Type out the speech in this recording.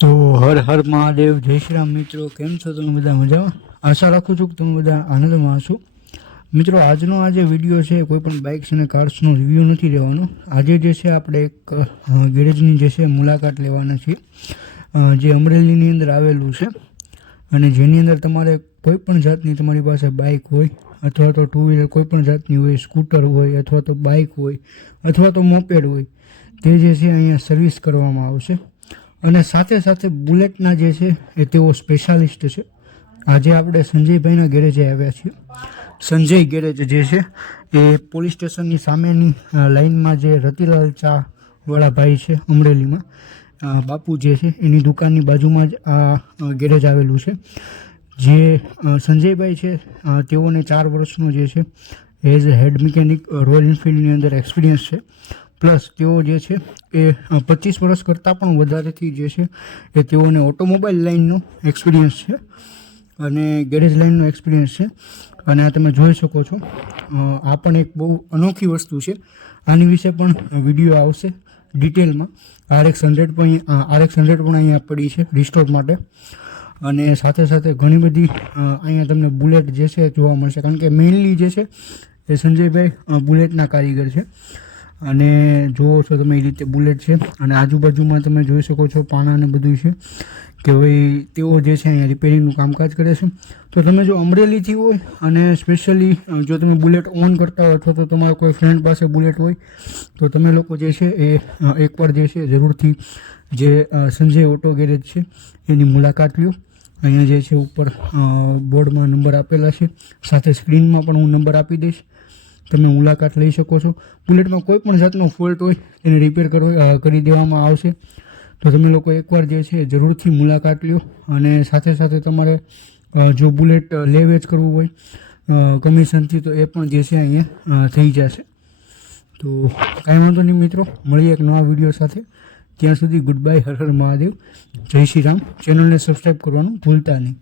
તો હર હર મહાદેવ, જય શ્રી રામ મિત્રો. કેમ છો તમે બધા? મજામાં? આશા રાખું છું કે તમે બધા આનંદમાં હશો. મિત્રો, આજનો આ જે વિડીયો છે કોઈ પણ બાઇક્સ અને કાર્સનો રિવ્યૂ નથી રહેવાનો. આજે જે છે આપણે એક ગેરેજની જે છે મુલાકાત લેવાના છીએ, જે અમરેલીની અંદર આવેલું છે અને જેની અંદર તમારે કોઈ પણ જાતની તમારી પાસે બાઇક હોય અથવા તો ટુ વ્હીલર કોઈ પણ જાતની હોય, સ્કૂટર હોય અથવા તો બાઇક હોય અથવા તો મોપેડ હોય, તે જે છે અહીંયા સર્વિસ કરવામાં આવશે. અને સાથે સાથે બુલેટના જે છે એ તેઓ સ્પેશિયાલિસ્ટ છે. આજે આપણે સંજયભાઈના ગેરેજે આવ્યા છીએ. સંજય ગેરેજ જે છે એ પોલીસ સ્ટેશનની સામેની લાઇનમાં જે રતિલાલ ચાવાળા ભાઈ છે અમરેલીમાં, બાપુ જે છે એની દુકાનની બાજુમાં જ આ ગેરેજ આવેલું છે. જે સંજયભાઈ છે તેઓને 4 વર્ષનો જે છે as a head mechanic royal એન્ફિલ્ડની અંદર એક્સપિરિયન્સ છે. પ્લસ તેઓ જે છે એ 25 વર્ષ કરતાં પણ વધારેથી જે છે એ તેઓને ઓટોમોબાઈલ લાઇનનો એક્સપિરિયન્સ છે અને ગેરેજ લાઇનનો એક્સપિરિયન્સ છે. અને આ તમે જોઈ શકો છો, આ પણ એક બહુ અનોખી વસ્તુ છે. આની વિશે પણ વિડીયો આવશે ડિટેલમાં. RX100 પણ અહીંયા પડી છે રિસ્ટોર માટે. અને સાથે સાથે ઘણી બધી અહીંયા તમને બુલેટ જે છે જોવા મળશે, કારણ કે મેઇનલી જે છે એ સંજયભાઈ બુલેટના કારીગર છે. અને જુઓ છો તમે એ રીતે બુલેટ છે અને આજુબાજુમાં તમે જોઈ શકો છો પાણા ને બધું છે કે ભાઈ તેઓ જે છે અહીંયા રિપેરિંગનું કામકાજ કરે છે. તો તમે જો અમરેલીથી હોય અને સ્પેશિયલી જો તમે બુલેટ ઓન કરતા હોય અથવા તો તમારા કોઈ ફ્રેન્ડ પાસે બુલેટ હોય તો તમે લોકો જે છે એ એકવાર જે છે જરૂરથી જે સંજય ઓટો ગેરેજ છે એની મુલાકાત લ્યો. અહીંયા જે છે ઉપર બોર્ડમાં નંબર આપેલા છે, સાથે સ્ક્રીનમાં પણ હું નંબર આપી દઈશ, તમે મુલાકાત લઈ શકો છો. બુલેટમાં કોઈ પણ જાતનો ફોલ્ટ હોય એને રિપેર કરી દેવામાં આવશે. તો તમે લોકો એકવાર જે છે જરૂરથી મુલાકાત લ્યો. અને સાથે સાથે તમારે જો બુલેટ લે વેચ કરવું હોય કમિશનથી તો એ પણ જે છે અહીંયા થઈ જશે. તો કાંઈ વાંધો નહીં મિત્રો, મળીએ એક નવા વિડીયો સાથે. ત્યાં સુધી ગુડ બાય, હર હર મહાદેવ, જય શ્રી રામ. ચેનલને સબસ્ક્રાઈબ કરવાનું ભૂલતા નહીં.